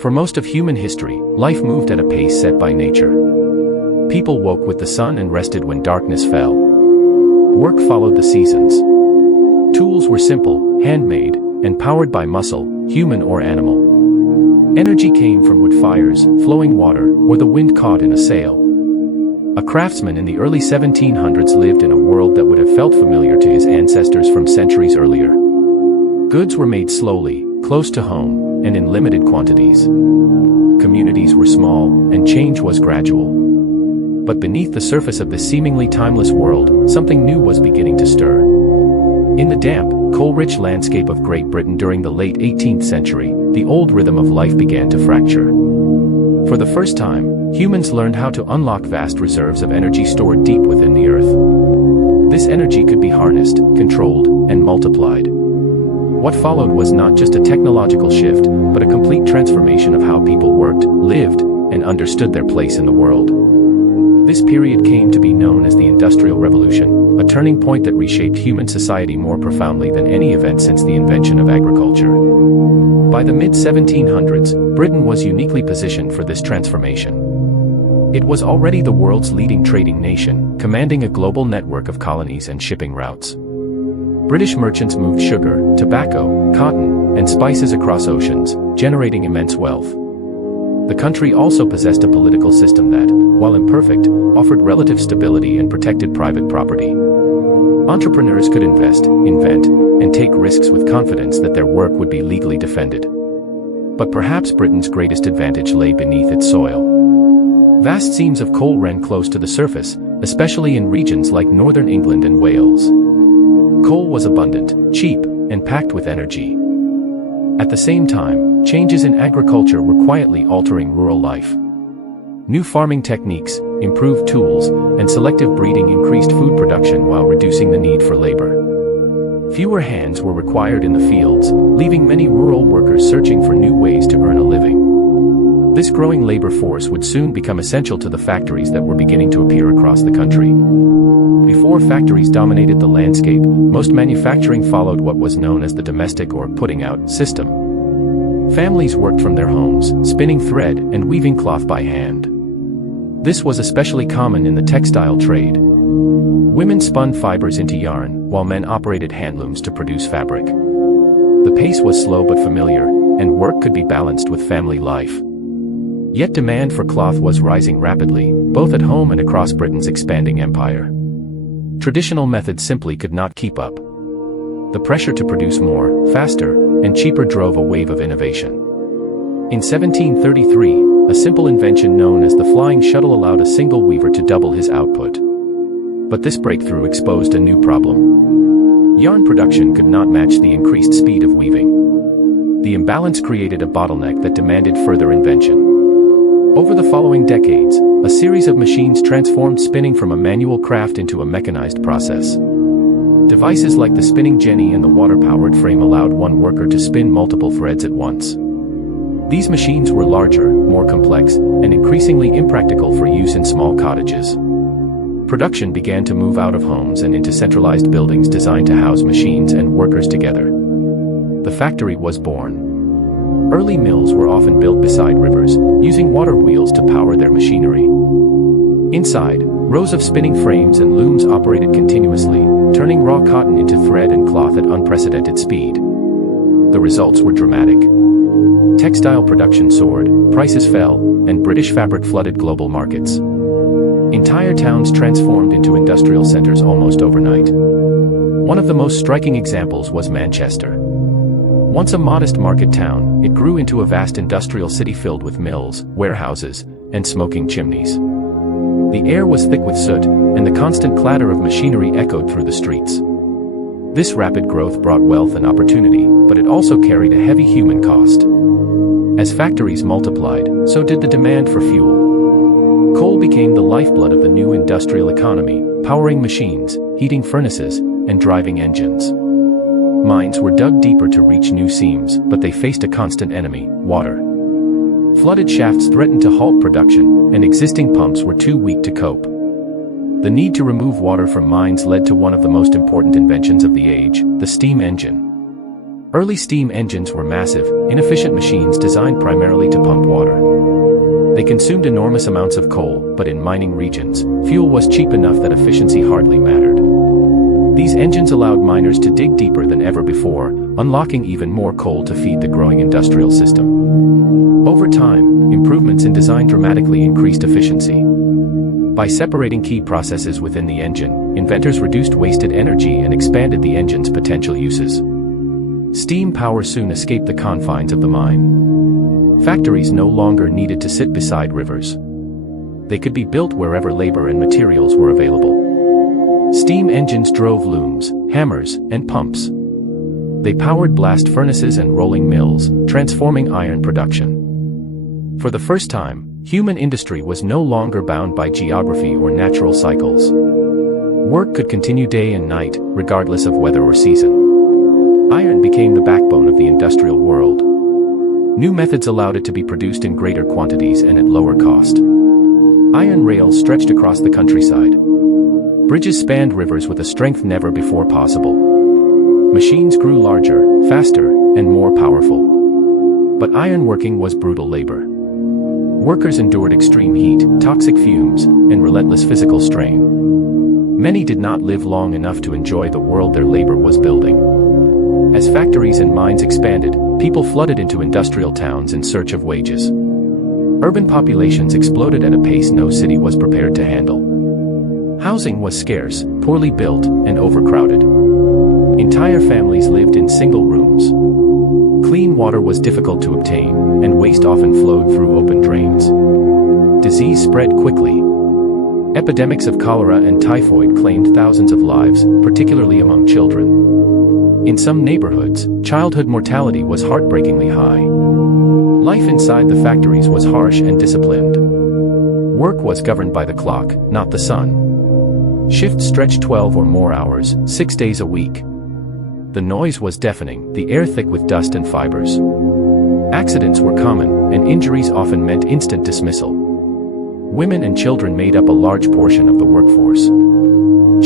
For most of human history, life moved at a pace set by nature. People woke with the sun and rested when darkness fell. Work followed the seasons. Tools were simple, handmade, and powered by muscle, human or animal. Energy came from wood fires, flowing water, or the wind caught in a sail. A craftsman in the early 1700s lived in a world that would have felt familiar to his ancestors from centuries earlier. Goods were made slowly, close to home, and in limited quantities. Communities were small, and change was gradual. But beneath the surface of this seemingly timeless world, something new was beginning to stir. In the damp, coal-rich landscape of Great Britain during the late 18th century, the old rhythm of life began to fracture. For the first time, humans learned how to unlock vast reserves of energy stored deep within the earth. This energy could be harnessed, controlled, and multiplied. What followed was not just a technological shift, but a complete transformation of how people worked, lived, and understood their place in the world. This period came to be known as the Industrial Revolution, a turning point that reshaped human society more profoundly than any event since the invention of agriculture. By the mid-1700s, Britain was uniquely positioned for this transformation. It was already the world's leading trading nation, commanding a global network of colonies and shipping routes. British merchants moved sugar, tobacco, cotton, and spices across oceans, generating immense wealth. The country also possessed a political system that, while imperfect, offered relative stability and protected private property. Entrepreneurs could invest, invent, and take risks with confidence that their work would be legally defended. But perhaps Britain's greatest advantage lay beneath its soil. Vast seams of coal ran close to the surface, especially in regions like northern England and Wales. Coal was abundant, cheap, and packed with energy. At the same time, changes in agriculture were quietly altering rural life. New farming techniques, improved tools, and selective breeding increased food production while reducing the need for labor. Fewer hands were required in the fields, leaving many rural workers searching for new ways to earn a living. This growing labor force would soon become essential to the factories that were beginning to appear across the country. Before factories dominated the landscape, most manufacturing followed what was known as the domestic or putting-out system. Families worked from their homes, spinning thread and weaving cloth by hand. This was especially common in the textile trade. Women spun fibers into yarn, while men operated handlooms to produce fabric. The pace was slow but familiar, and work could be balanced with family life. Yet demand for cloth was rising rapidly, both at home and across Britain's expanding empire. Traditional methods simply could not keep up. The pressure to produce more, faster, and cheaper drove a wave of innovation. In 1733, a simple invention known as the flying shuttle allowed a single weaver to double his output. But this breakthrough exposed a new problem. Yarn production could not match the increased speed of weaving. The imbalance created a bottleneck that demanded further invention. Over the following decades, a series of machines transformed spinning from a manual craft into a mechanized process. Devices like the spinning jenny and the water-powered frame allowed one worker to spin multiple threads at once. These machines were larger, more complex, and increasingly impractical for use in small cottages. Production began to move out of homes and into centralized buildings designed to house machines and workers together. The factory was born. Early mills were often built beside rivers, using water wheels to power their machinery. Inside, rows of spinning frames and looms operated continuously, turning raw cotton into thread and cloth at unprecedented speed. The results were dramatic. Textile production soared, prices fell, and British fabric flooded global markets. Entire towns transformed into industrial centers almost overnight. One of the most striking examples was Manchester. Once a modest market town, it grew into a vast industrial city filled with mills, warehouses, and smoking chimneys. The air was thick with soot, and the constant clatter of machinery echoed through the streets. This rapid growth brought wealth and opportunity, but it also carried a heavy human cost. As factories multiplied, so did the demand for fuel. Coal became the lifeblood of the new industrial economy, powering machines, heating furnaces, and driving engines. Mines were dug deeper to reach new seams, but they faced a constant enemy: water. Flooded shafts threatened to halt production, and existing pumps were too weak to cope. The need to remove water from mines led to one of the most important inventions of the age, the steam engine. Early steam engines were massive, inefficient machines designed primarily to pump water. They consumed enormous amounts of coal, but in mining regions, fuel was cheap enough that efficiency hardly mattered. These engines allowed miners to dig deeper than ever before, unlocking even more coal to feed the growing industrial system. Over time, improvements in design dramatically increased efficiency. By separating key processes within the engine, inventors reduced wasted energy and expanded the engine's potential uses. Steam power soon escaped the confines of the mine. Factories no longer needed to sit beside rivers. They could be built wherever labor and materials were available. Steam engines drove looms, hammers, and pumps. They powered blast furnaces and rolling mills, transforming iron production. For the first time, human industry was no longer bound by geography or natural cycles. Work could continue day and night, regardless of weather or season. Iron became the backbone of the industrial world. New methods allowed it to be produced in greater quantities and at lower cost. Iron rails stretched across the countryside. Bridges spanned rivers with a strength never before possible. Machines grew larger, faster, and more powerful. But ironworking was brutal labor. Workers endured extreme heat, toxic fumes, and relentless physical strain. Many did not live long enough to enjoy the world their labor was building. As factories and mines expanded, people flooded into industrial towns in search of wages. Urban populations exploded at a pace no city was prepared to handle. Housing was scarce, poorly built, and overcrowded. Entire families lived in single rooms. Clean water was difficult to obtain, and waste often flowed through open drains. Disease spread quickly. Epidemics of cholera and typhoid claimed thousands of lives, particularly among children. In some neighborhoods, childhood mortality was heartbreakingly high. Life inside the factories was harsh and disciplined. Work was governed by the clock, not the sun. Shifts stretched 12 or more hours, 6 days a week. The noise was deafening, the air thick with dust and fibers. Accidents were common, and injuries often meant instant dismissal. Women and children made up a large portion of the workforce.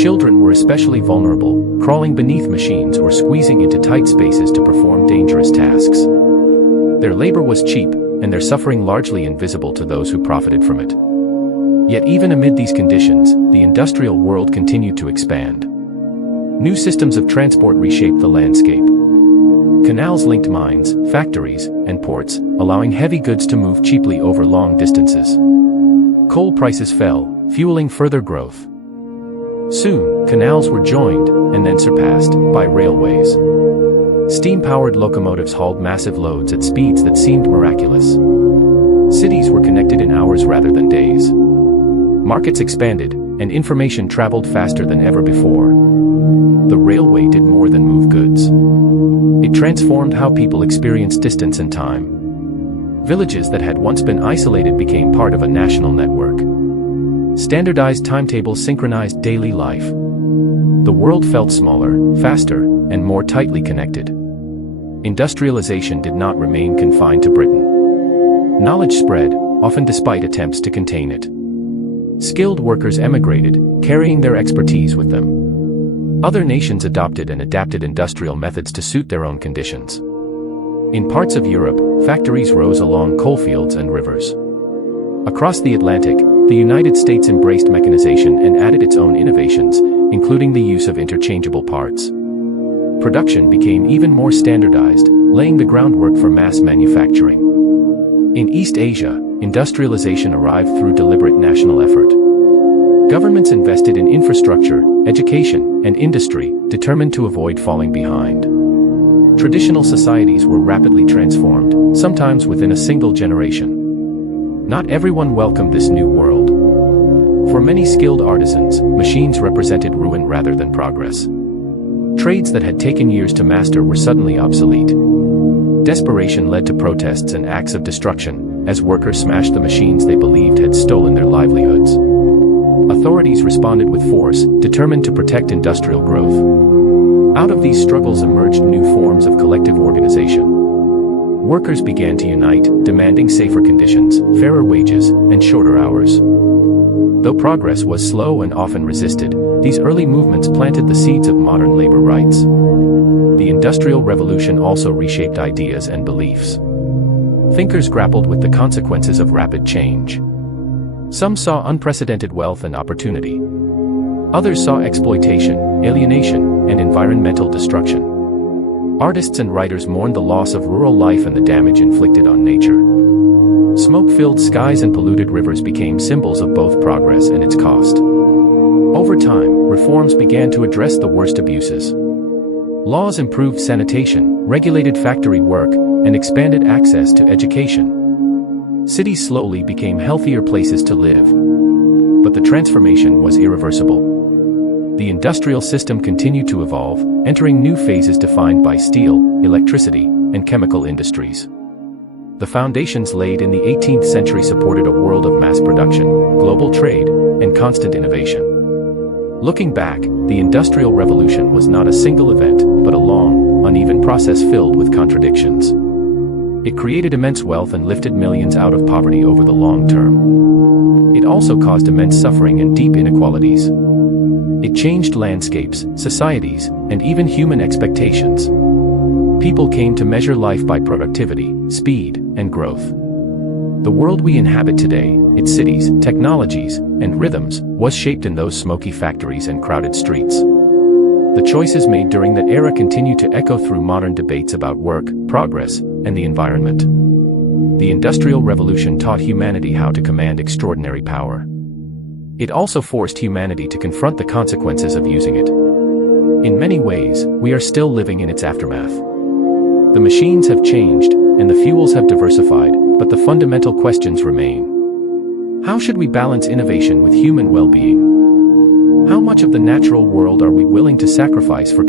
Children were especially vulnerable, crawling beneath machines or squeezing into tight spaces to perform dangerous tasks. Their labor was cheap, and their suffering largely invisible to those who profited from it. Yet even amid these conditions, the industrial world continued to expand. New systems of transport reshaped the landscape. Canals linked mines, factories, and ports, allowing heavy goods to move cheaply over long distances. Coal prices fell, fueling further growth. Soon, canals were joined, and then surpassed, by railways. Steam-powered locomotives hauled massive loads at speeds that seemed miraculous. Cities were connected in hours rather than days. Markets expanded, and information traveled faster than ever before. The railway did more than move goods. It transformed how people experienced distance and time. Villages that had once been isolated became part of a national network. Standardized timetables synchronized daily life. The world felt smaller, faster, and more tightly connected. Industrialization did not remain confined to Britain. Knowledge spread, often despite attempts to contain it. Skilled workers emigrated, carrying their expertise with them. Other nations adopted and adapted industrial methods to suit their own conditions. In parts of Europe, factories rose along coalfields and rivers. Across the Atlantic, the United States embraced mechanization and added its own innovations, including the use of interchangeable parts. Production became even more standardized, laying the groundwork for mass manufacturing. In East Asia, industrialization arrived through deliberate national effort. Governments invested in infrastructure, education, and industry, determined to avoid falling behind. Traditional societies were rapidly transformed, sometimes within a single generation. Not everyone welcomed this new world. For many skilled artisans, machines represented ruin rather than progress. Trades that had taken years to master were suddenly obsolete. Desperation led to protests and acts of destruction, as workers smashed the machines they believed had stolen their livelihoods. Authorities responded with force, determined to protect industrial growth. Out of these struggles emerged new forms of collective organization. Workers began to unite, demanding safer conditions, fairer wages, and shorter hours. Though progress was slow and often resisted, these early movements planted the seeds of modern labor rights. The the Industrial Revolution also reshaped ideas and beliefs. Thinkers grappled with the consequences of rapid change. Some saw unprecedented wealth and opportunity. Others saw exploitation, alienation, and environmental destruction. Artists and writers mourned the loss of rural life and the damage inflicted on nature. Smoke-filled skies and polluted rivers became symbols of both progress and its cost. Over time, reforms began to address the worst abuses. Laws improved sanitation, regulated factory work, and expanded access to education. Cities slowly became healthier places to live. But the transformation was irreversible. The industrial system continued to evolve, entering new phases defined by steel, electricity, and chemical industries. The foundations laid in the 18th century supported a world of mass production, global trade, and constant innovation. Looking back, the Industrial Revolution was not a single event, but a long, uneven process filled with contradictions. It created immense wealth and lifted millions out of poverty over the long term. It also caused immense suffering and deep inequalities. It changed landscapes, societies, and even human expectations. People came to measure life by productivity, speed, and growth. The world we inhabit today, its cities, technologies, and rhythms, was shaped in those smoky factories and crowded streets. The choices made during that era continue to echo through modern debates about work, progress, and the environment. The Industrial Revolution taught humanity how to command extraordinary power. It also forced humanity to confront the consequences of using it. In many ways, we are still living in its aftermath. The machines have changed, and the fuels have diversified, but the fundamental questions remain. How should we balance innovation with human well-being? How much of the natural world are we willing to sacrifice for